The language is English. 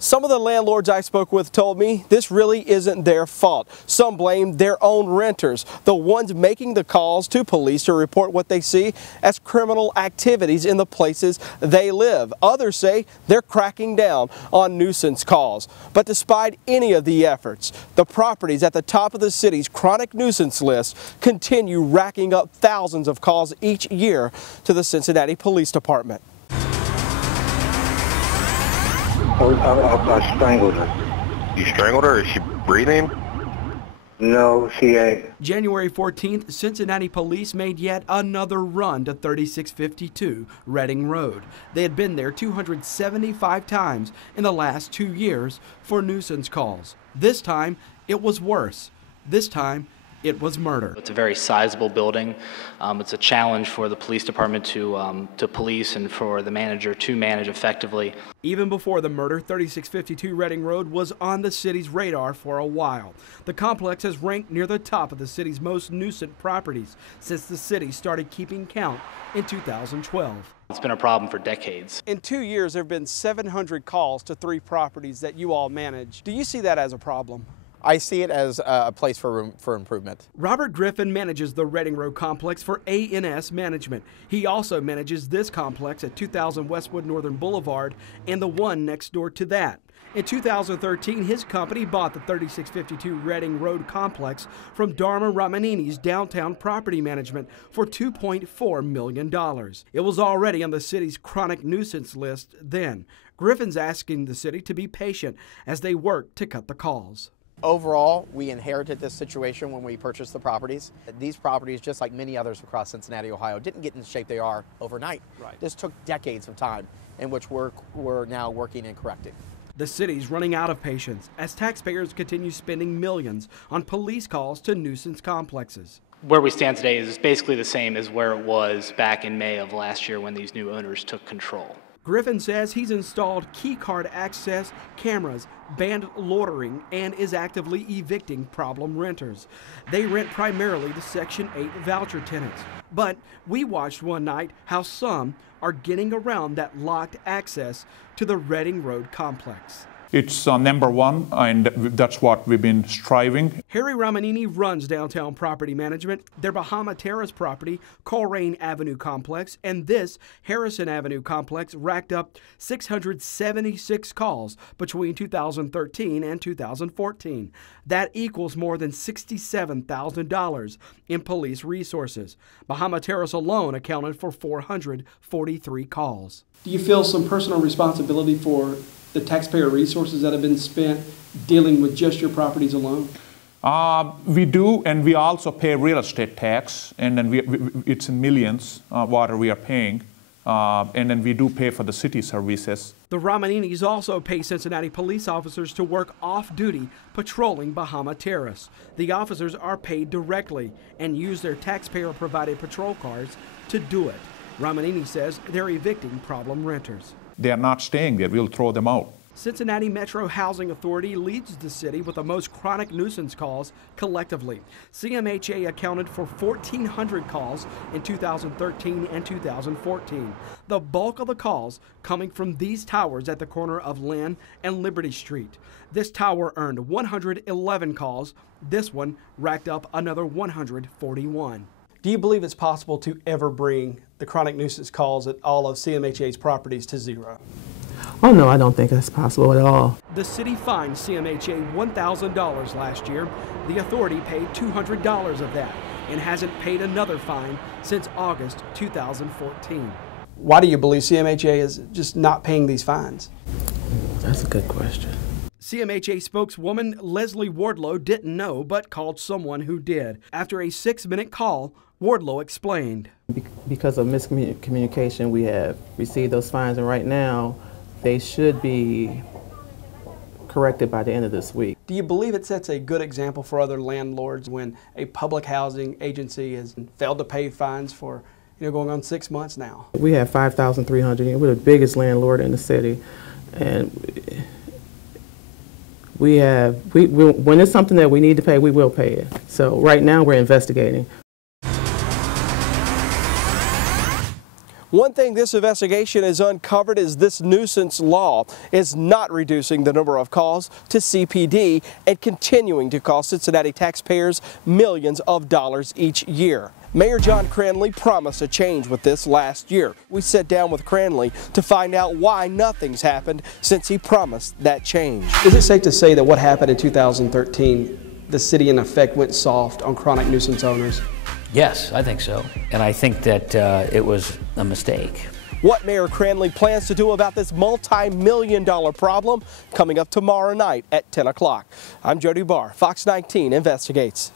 Some of the landlords I spoke with told me this really isn't their fault. Some blame their own renters, the ones making the calls to police to report what they see as criminal activities in the places they live. Others say they're cracking down on nuisance calls. But despite any of the efforts, the properties at the top of the city's chronic nuisance list continue racking up thousands of calls each year to the Cincinnati Police Department. I strangled her. You strangled her? Is she breathing? No, she ain't. January 14th, Cincinnati police made yet another run to 3652 Reading Road. They had been there 275 times in the last 2 years for nuisance calls. This time, it was worse. This time, it was murder. It's a very sizable building. It's a challenge for the police department to police and for the manager to manage effectively. Even before the murder, 3652 Reading Road was on the city's radar for a while. The complex has ranked near the top of the city's most nuisance properties since the city started keeping count in 2012. It's been a problem for decades. In 2 years, there have been 700 calls to 3 properties that you all manage. Do you see that as a problem? I see it as a place for room for improvement. Robert Griffin manages the Reading Road complex for ANS Management. He also manages this complex at 2000 Westwood Northern Boulevard and the one next door to that. In 2013, his company bought the 3652 Reading Road complex from Dharma Ramanini's downtown property management for $2.4 million. It was already on the city's chronic nuisance list then. Griffin's asking the city to be patient as they work to cut the calls. Overall, we inherited this situation when we purchased the properties. These properties, just like many others across Cincinnati, Ohio, didn't get in the shape they are overnight. Right. This took decades of time in which we're now working and correcting. The city's running out of patience as taxpayers continue spending millions on police calls to nuisance complexes. Where we stand today is basically the same as where it was back in May of last year when these new owners took control. Griffin says he's installed key card access cameras, banned loitering, and is actively evicting problem renters. They rent primarily to Section 8 voucher tenants. But we watched one night how some are getting around that locked access to the Reading Road complex. It's number one, and that's what we've been striving. Harry Ramanini runs downtown property management, their Bahama Terrace property, Coleraine Avenue complex, and this Harrison Avenue complex racked up 676 calls between 2013 and 2014. That equals more than $67,000 in police resources. Bahama Terrace alone accounted for 443 calls. Do you feel some personal responsibility for the taxpayer resources that have been spent dealing with just your properties alone? We do, and we also pay real estate tax, and then it's in millions what we are paying, and then we do pay for the city services. The Ramaninis also pay Cincinnati police officers to work off-duty patrolling Bahama Terrace. The officers are paid directly and use their taxpayer-provided patrol cars to do it. Ramanini says they're evicting problem renters. They are not staying there. We'll throw them out. Cincinnati Metro Housing Authority leads the city with the most chronic nuisance calls collectively. CMHA accounted for 1,400 calls in 2013 and 2014. The bulk of the calls coming from these towers at the corner of Lynn and Liberty Street. This tower earned 111 calls. This one racked up another 141. Do you believe it's possible to ever bring the chronic nuisance calls at all of CMHA's properties to zero? Oh no, I don't think that's possible at all. The city fined CMHA $1,000 last year. The authority paid $200 of that and hasn't paid another fine since August 2014. Why do you believe CMHA is just not paying these fines? That's a good question. CMHA spokeswoman Leslie Wardlow didn't know but called someone who did. After a 6-minute call, Wardlow explained. Because of miscommunication, we have received those fines, and right now they should be corrected by the end of this week. Do you believe it sets a good example for other landlords when a public housing agency has failed to pay fines for going on 6 months now? We have 5,300. We're the biggest landlord in the city, and when it's something that we need to pay, we will pay it. So right now we're investigating. One thing this investigation has uncovered is this nuisance law is not reducing the number of calls to CPD and continuing to cost Cincinnati taxpayers millions of dollars each year. Mayor John Cranley promised a change with this last year. We sat down with Cranley to find out why nothing's happened since he promised that change. Is it safe to say that what happened in 2013, the city in effect went soft on chronic nuisance owners? Yes, I think so. And I think that it was a mistake. What Mayor Cranley plans to do about this multi-million-dollar problem coming up tomorrow night at 10 o'clock. I'm Jody Barr, Fox 19 Investigates.